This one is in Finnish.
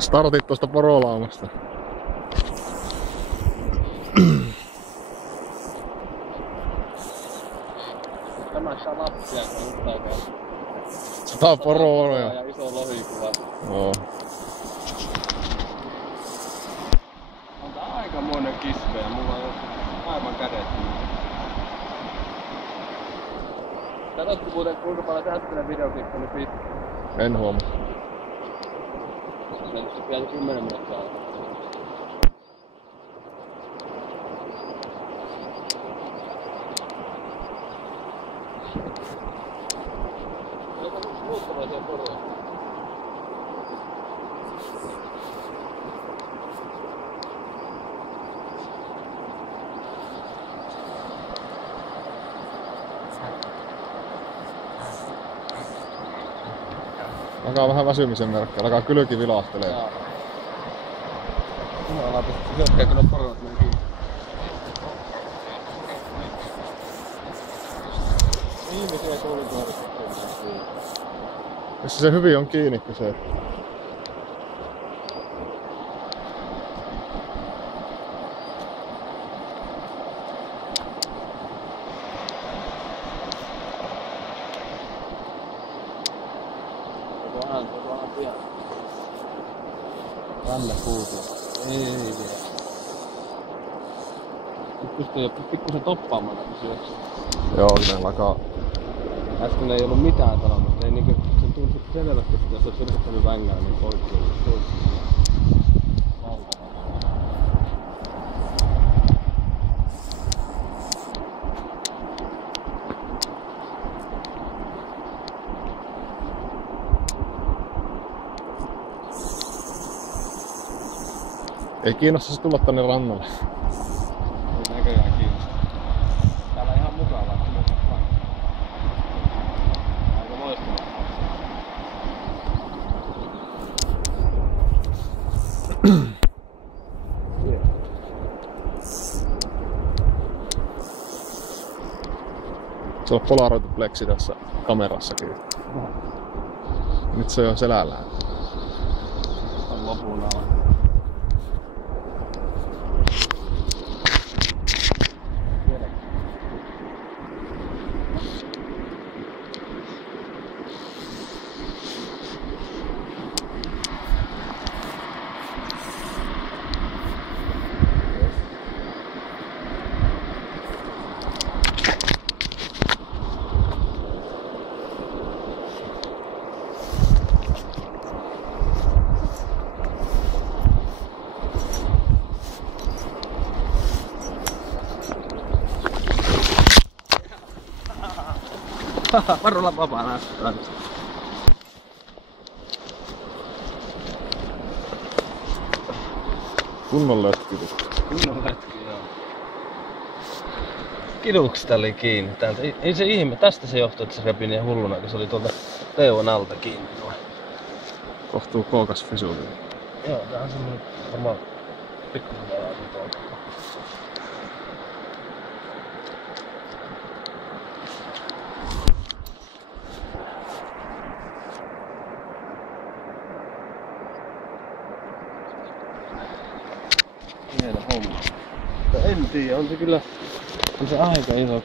Startit tuosta porolaumasta. Tämä saa lappia, kun nyt aikaa. 100 poroa ja iso lohikuva. Joo. On tää aikamoinen kisve ja mulla on aivan kädettömyys. Katsotko muuten kuinka paljon tähtäinen videoklippi oli pitkä? En huomaa. Se pian 10 minuuttia aikaa. Muuttavaisia poroja. Alkaa vähän väsymisen merkki, alkaa kylki vilahtelee. Jaa. No alaa pistää hyökkää kyllä porot meni kiinni. Ihmisiä tuli tuoda. Missä se hyvin on kiinni kyse. Koko ajan pian. Ranne puutuu. Ei vielä. Nyt pystyy jo pikkusen toppaamaan näitä syöksiä. Joo, ne lakaa. Äsken ei ollut mitään sanonut, mutta ei niinku, sen tunsi selvästi, että jos olisi yrittänyt vängää, niin poikki. Ei kiinnostaisi tulla tänne rannalle. Ei näköjään kiinnostaa. Täällä on ihan mukavaa, että aika loistavaa. Se on polaroitu pleksi tässä kamerassakin. Nyt se on jo selällään. On lopulla. Varulla vapaana. Kunnon lötkytys. Kunnon lätky, joo. Kiduksesta oli kiinni täältä. Ei se ihme, tästä se johtuu, että se repi niin hulluna, kun se oli tuolta leuan alta kiinni. Kohtuu kookas fisuri. Joo, tää on semmonen varmaan pikkusen alaa tuolta. Hieno homma. Mutta en tiedä, on se kyllä, on se aika iso